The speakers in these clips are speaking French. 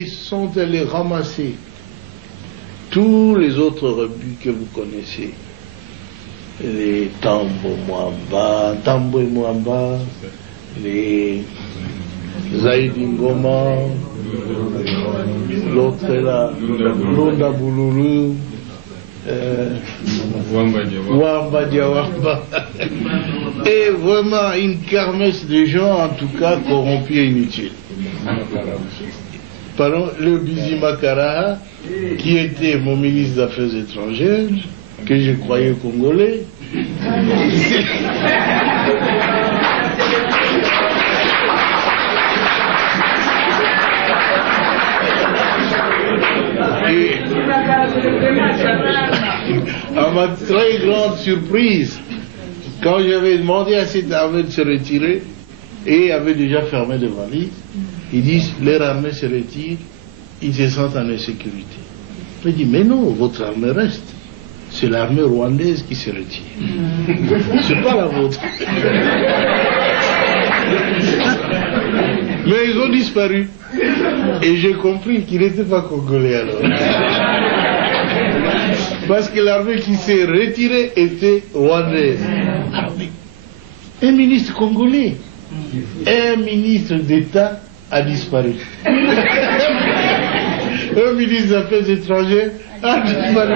Ils sont allés ramasser tous les autres rebuts que vous connaissez. Les Tambo et Mwamba, les Zaidi Ngoma, l'autre est là, Londa Boululu, Wamba Diawamba. Et vraiment une kermesse de gens, en tout cas, corrompus et inutiles. Pardon, le Bizima Karaha, qui était mon ministre des Affaires étrangères, que je croyais congolais. Et à ma très grande surprise, quand j'avais demandé à cette armée de se retirer, et avait déjà fermé des valises, ils disent, leur armée se retire, ils se sentent en insécurité. Je dis, mais non, votre armée reste. C'est l'armée rwandaise qui se retire. C'est pas la vôtre. Mais ils ont disparu. Et j'ai compris qu'ils n'étaient pas congolais alors. Parce que l'armée qui s'est retirée était rwandaise. Ah oui. Un ministre congolais, un ministre d'État a disparu. Un ministre des Affaires étrangères a disparu.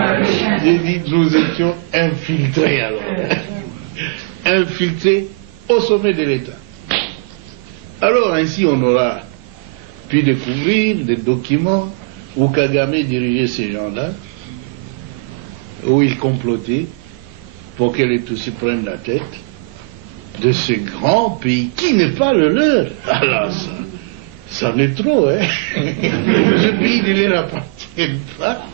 J'ai dit, nous étions infiltrés alors. Infiltrés au sommet de l'État. Alors ainsi on aura pu découvrir des documents où Kagame dirigeait ces gens-là, où il complotait pour que les Tutsis prennent la tête de ce grand pays qui n'est pas le leur. Alors ça en est trop, hein. Ce pays ne leur appartient pas.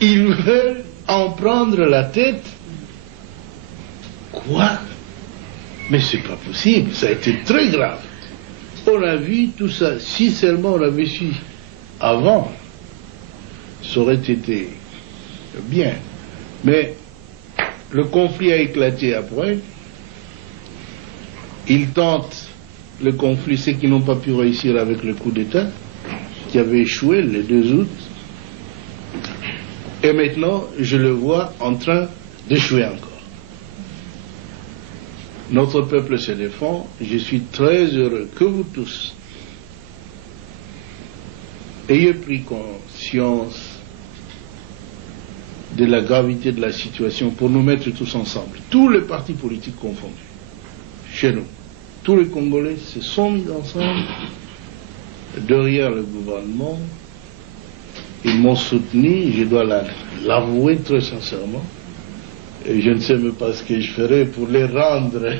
Ils veulent en prendre la tête. Quoi? Mais c'est pas possible, ça a été très grave. On a vu tout ça, si seulement on avait su avant, ça aurait été bien. Mais le conflit a éclaté après. Ils tentent le conflit, ceux qui n'ont pas pu réussir avec le coup d'État, qui avait échoué le 2 août. Et maintenant, je le vois en train d'échouer encore. Notre peuple se défend. Je suis très heureux que vous tous ayez pris conscience de la gravité de la situation pour nous mettre tous ensemble, tous les partis politiques confondus, chez nous. Tous les Congolais se sont mis ensemble derrière le gouvernement. Ils m'ont soutenu, je dois l'avouer très sincèrement. Et je ne sais même pas ce que je ferai pour les rendre.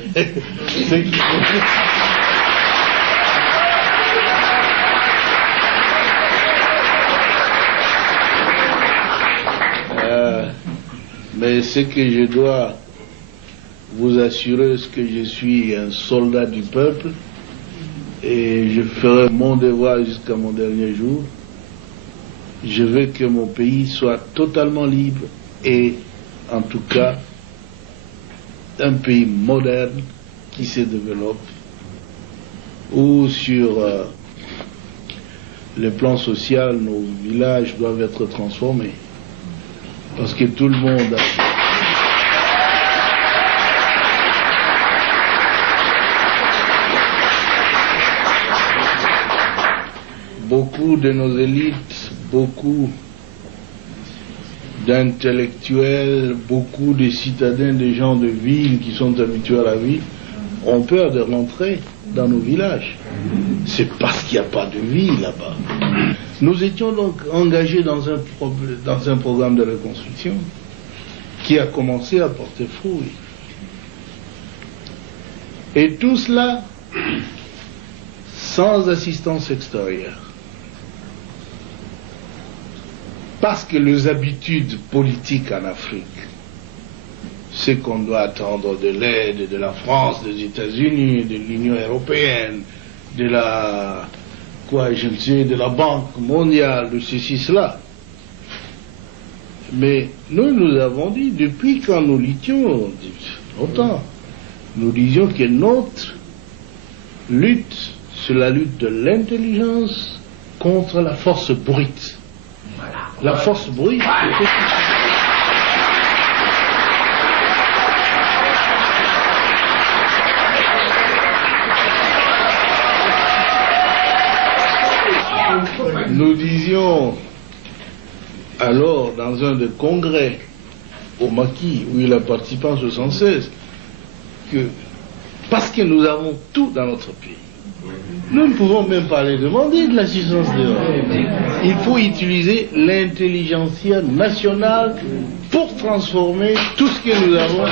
Mais ce que je dois vous assurer, c'est que je suis un soldat du peuple et je ferai mon devoir jusqu'à mon dernier jour. Je veux que mon pays soit totalement libre et en tout cas un pays moderne qui se développe, où sur le plan social nos villages doivent être transformés parce que tout le monde a... Beaucoup de nos élites, beaucoup d'intellectuels, beaucoup de citadins, de gens de ville qui sont habitués à la ville, ont peur de rentrer dans nos villages. C'est parce qu'il n'y a pas de vie là-bas. Nous étions donc engagés dans un programme de reconstruction qui a commencé à porter fruit. Et tout cela sans assistance extérieure. Parce que les habitudes politiques en Afrique, c'est qu'on doit attendre de l'aide de la France, des États-Unis, de l'Union européenne, de la, de la Banque mondiale, de ceci, cela. Mais nous avons dit, depuis quand nous luttions, longtemps, nous disions que notre lutte, c'est la lutte de l'intelligence contre la force brute. La force brute, nous disions alors dans un des congrès au Maquis où il a participé en 1976 que parce que nous avons tout dans notre pays, nous ne pouvons même pas les demander de l'assistance de l'homme. Il faut utiliser l'intelligentsia nationale pour transformer tout ce que nous avons.